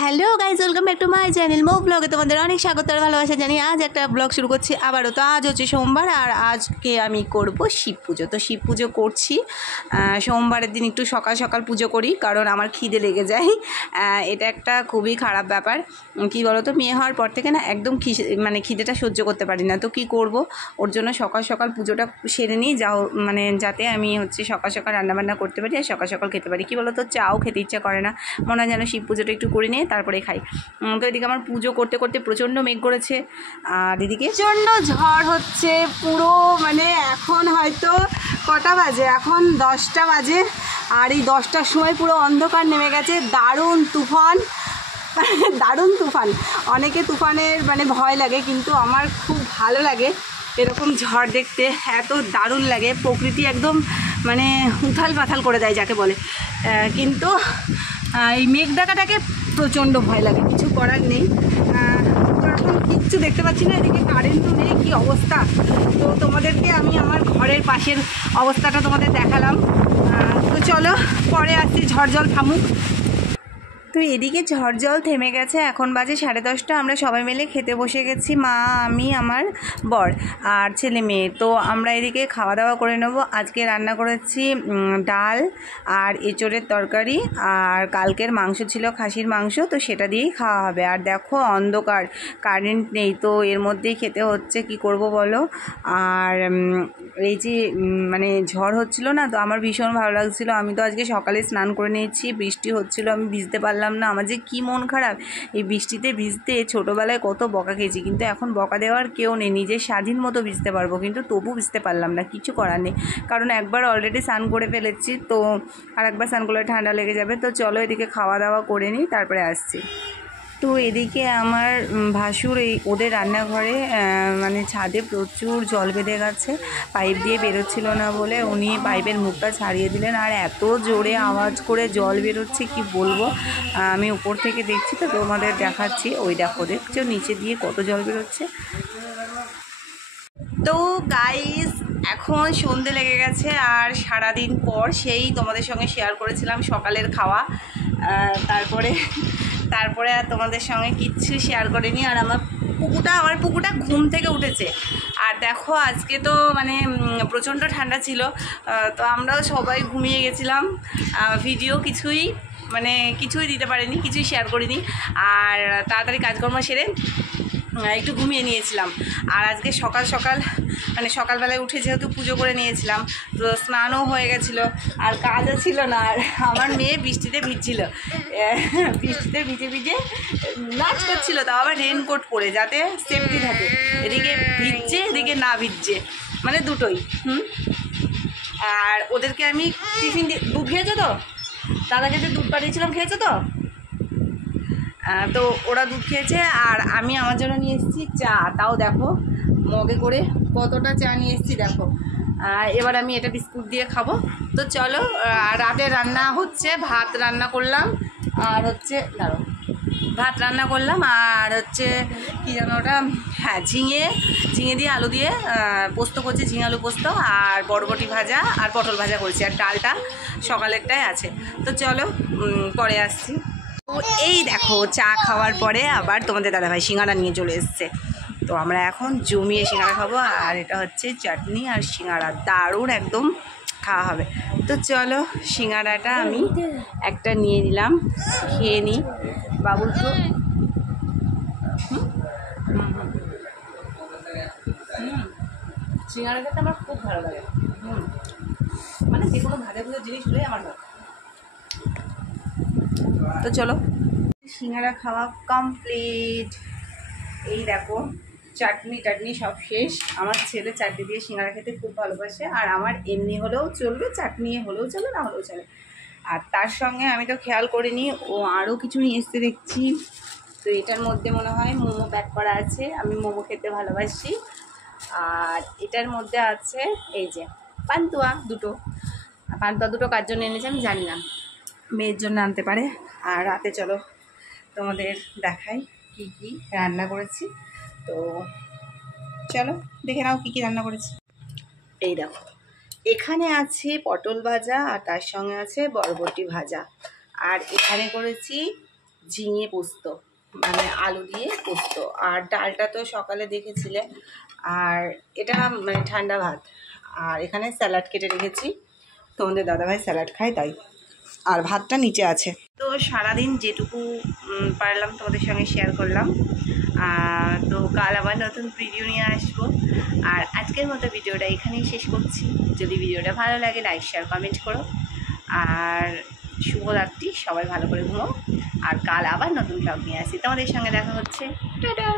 Hello guys, welcome back to my channel মো ব্লগে তোমাদের অনেক স্বাগত আর ভালোবাসা জানি। আজ একটা ব্লগ শুরু করছি আবারও। তো আজ হচ্ছে সোমবার আর আজকে আমি করব শিব পুজো। তো শিব পুজো করছি সোমবারের দিন, একটু সকাল সকাল পুজো করি কারণ আমার খিদে লেগে যায়। এটা একটা খুবই খারাপ ব্যাপার, কি বলো তো, মেয়ে হওয়ার পর থেকে না একদম খিদেটা সহ্য করতে পারি না। তো কি করব, ওর জন্য সকাল সকাল পুজোটা সেরে নিই, যাতে আমি হচ্ছে সকাল সকাল রান্নাবান্না করতে পারি আর সকাল সকাল খেতে পারি। কি বলো তো, চাও খেতে ইচ্ছা করে না, মনে হয় যেন শিব পুজোটা একটু করে নিয়ে তারপরে খাই। তো এদিকে আমার পুজো করতে করতে প্রচণ্ড মেঘ করেছে আর এদিকে প্রচণ্ড ঝড় হচ্ছে পুরো। এখন হয়তো কটা বাজে, এখন 10টা বাজে আর এই 10টার সময় পুরো অন্ধকার নেমে গেছে। দারুণ তুফান, দারুণ তুফান। অনেকে তুফানের ভয় লাগে, কিন্তু আমার খুব ভালো লাগে এরকম ঝড় দেখতে। এত দারুণ লাগে, প্রকৃতি একদম উথাল পাথাল করে দেয় যাকে বলে। কিন্তু এই মেঘ ডাকাটাকে প্রচণ্ড ভয় লাগে, কিছু করার নেই। তো এখন কিচ্ছু দেখতে পাচ্ছি না, এদিকে কারেন্টও নেই, কী অবস্থা। তো তোমাদেরকে আমি আমার ঘরের পাশের অবস্থাটা তোমাদের দেখালাম। তো চলো পরে আসছি, ঝড় জল থামুক। তো এদিকে ঝড় জল থেমে গেছে, এখন বাজে 10:30। আমরা সবাই মিলে খেতে বসে গেছি, মা, আমি, আমার বর আর ছেলে মেয়ে। তো আমরা এদিকে খাওয়া দাওয়া করে নেব। আজকে রান্না করেছি ডাল আর এঁচোড়ের তরকারি, আর কালকের মাংস ছিল, খাসির মাংস, তো সেটা দিয়েই খাওয়া হবে। আর দেখো অন্ধকার, কারেন্ট নেই, তো এর মধ্যেই খেতে হচ্ছে, কি করব বলো। আর এই যে ঝড় হচ্ছিল না, তো আমার ভীষণ ভালো লাগছিল। আমি তো আজকে সকালে স্নান করে নিয়েছি, বৃষ্টি হচ্ছিল, আমি ভিজতে পারলাম না, আমার যে কী মন খারাপ। এই বৃষ্টিতে ভিজতে ছোটোবেলায় কত বকা খেয়েছি, কিন্তু এখন বকা দেওয়ার কেউ নেই, নিজের স্বাধীন মতো ভিজতে পারবো, কিন্তু তবু ভিজতে পারলাম না, কিছু করার নেই। কারণ একবার অলরেডি স্নান করে ফেলেছি, তো আর একবার স্নান করলে ঠান্ডা লেগে যাবে। তো চলো এদিকে খাওয়া দাওয়া করে নিই, তারপরে আসছি। তো এদিকে আমার ভাসুর ওদের রান্নাঘরে ছাদে প্রচুর জল বেঁধে গেছে, পাইপ দিয়ে বেরোচ্ছিল না বলে উনি পাইপের মুখটা ছাড়িয়ে দিলেন, আর এত জোরে আওয়াজ করে জল বেরোচ্ছে কি বলবো। আমি উপর থেকে দেখছি, তো তোমাদের দেখাচ্ছি। ওই দেখো, দেখছো নিচে দিয়ে কত জল বেরোচ্ছে। তো গাইস, এখন সন্ধে লেগে গেছে আর সারাদিন পর সেই তোমাদের সঙ্গে শেয়ার করেছিলাম সকালের খাওয়া, তারপরে আর তোমাদের সঙ্গে কিচ্ছু শেয়ার করিনি। আর আমার পুকুটা ঘুম থেকে উঠেছে। আর দেখো আজকে তো প্রচণ্ড ঠান্ডা ছিল, তো আমরাও সবাই ঘুমিয়ে গেছিলাম। ভিডিও কিছুই দিতে পারিনি, কিছুই শেয়ার করিনি। আর তাড়াতাড়ি কাজকর্ম সেরে একটু ঘুমিয়ে নিয়েছিলাম। আর আজকে সকালবেলায় উঠে যেহেতু পুজো করে নিয়েছিলাম, তো স্নানও হয়ে গেছিলো আর কাজও ছিল না। আর আমার মেয়ে বৃষ্টিতে ভিজছিল, বৃষ্টিতে ভিজে ভিজে নাচ করছিল, তাও আবার রেনকোট পরে, যাতে সেফটি থাকে। এদিকে ভিজছে, এদিকে না ভিজছে, দুটোই। আর ওদেরকে আমি টিফিন দুধ খেয়েছো তো, দাদাকে যে দুধ পাঠিয়েছিলাম খেয়েছো তো। তো ওরা দুধ খেয়েছে আর আমি আমার জন্য নিয়ে এসেছি চা, তাও দেখো মগে করে কতটা চা নিয়ে এসেছি দেখো। এবার আমি এটা বিস্কুট দিয়ে খাবো। তো চলো, রাতে রান্না হচ্ছে, ভাত রান্না করলাম আর হচ্ছে ভাত রান্না করলাম আর হচ্ছে কী যেন ওটা, হ্যাঁ, ঝিঙে দিয়ে আলু দিয়ে পোস্ত করছি, ঝিঙে আলু পোস্ত, আর বরবটি ভাজা আর পটল ভাজা করছি, আর ডালটা সকালেরটাই আছে। তো চলো পরে আসছি। তো এই দেখো, চা খাওয়ার পরে আবার তোমাদের দাদাভাই সিঙ্গাড়া নিয়ে চলে এসছে। তো আমরা এখন জমিয়ে সিঙ্গাড়া খাবো, আর এটা হচ্ছে চাটনি আর সিঙ্গাড়া, দারুণ একদম খাওয়া হবে। তো চলো, সিঙ্গাড়াটা আমি একটা নিয়ে নিলাম, খেয়ে নিই। বাবুল তো সিঙ্গাড়া খেতে আমার খুব ভালো লাগে, যে কোনো ভাজা ভাজা জিনিস হলে আমার ভালো। তো চলো, সিঙ্গাড়া খাওয়া কমপ্লিট। এই দেখো চাটনি সব শেষ। আমার ছেলে চাটনি দিয়ে সিঙ্গাড়া খেতে খুব ভালোবাসে, আর আমার এমনি হলেও চলবে, চাটনি হলেও চলে, না হলেও চলে। আর তার সঙ্গে আমি তো খেয়াল করিনি, ও আরও কিছু নিয়ে এসতে দেখছি। তো এটার মধ্যে মনে হয় মোমো প্যাক করা আছে, আমি মোমো খেতে ভালোবাসি। আর এটার মধ্যে আছে এই যে পান্তুয়া দুটো কার জন্য এনেছে আমি জানি না, মেয়ের জন্য আনতে পারে। আর রাতে চলো তোমাদের দেখাই কি কি রান্না করেছি। তো চলো দেখে নাও কি কি রান্না করেছি। এই দেখো, এখানে আছে পটল ভাজা আর তার সঙ্গে আছে বরবটি ভাজা, আর এখানে করেছি ঝিঙে পোস্ত, মানে আলু দিয়ে পোস্ত। আর ডালটা তো সকালে দেখেছিলে। আর এটা মানে ঠান্ডা ভাত। আর এখানে স্যালাড কেটে রেখেছি, তোমাদের দাদাভাই স্যালাড খায় তাই। আর ভাতটা নিচে আছে। তো সারাদিন যেটুকু পারলাম তোমাদের সঙ্গে শেয়ার করলাম। তো কাল আবার নতুন ভিডিও নিয়ে আসবো। আর আজকের মতো ভিডিওটা এখানেই শেষ করছি। যদি ভিডিওটা ভালো লাগে লাইক শেয়ার কমেন্ট করো। আর শুভরাত্রি, সবাই ভালো করে ঘুমো। আর কাল আবার নতুন ব্লগ নিয়ে আসি, তোমাদের সঙ্গে দেখা হচ্ছে। টাটা।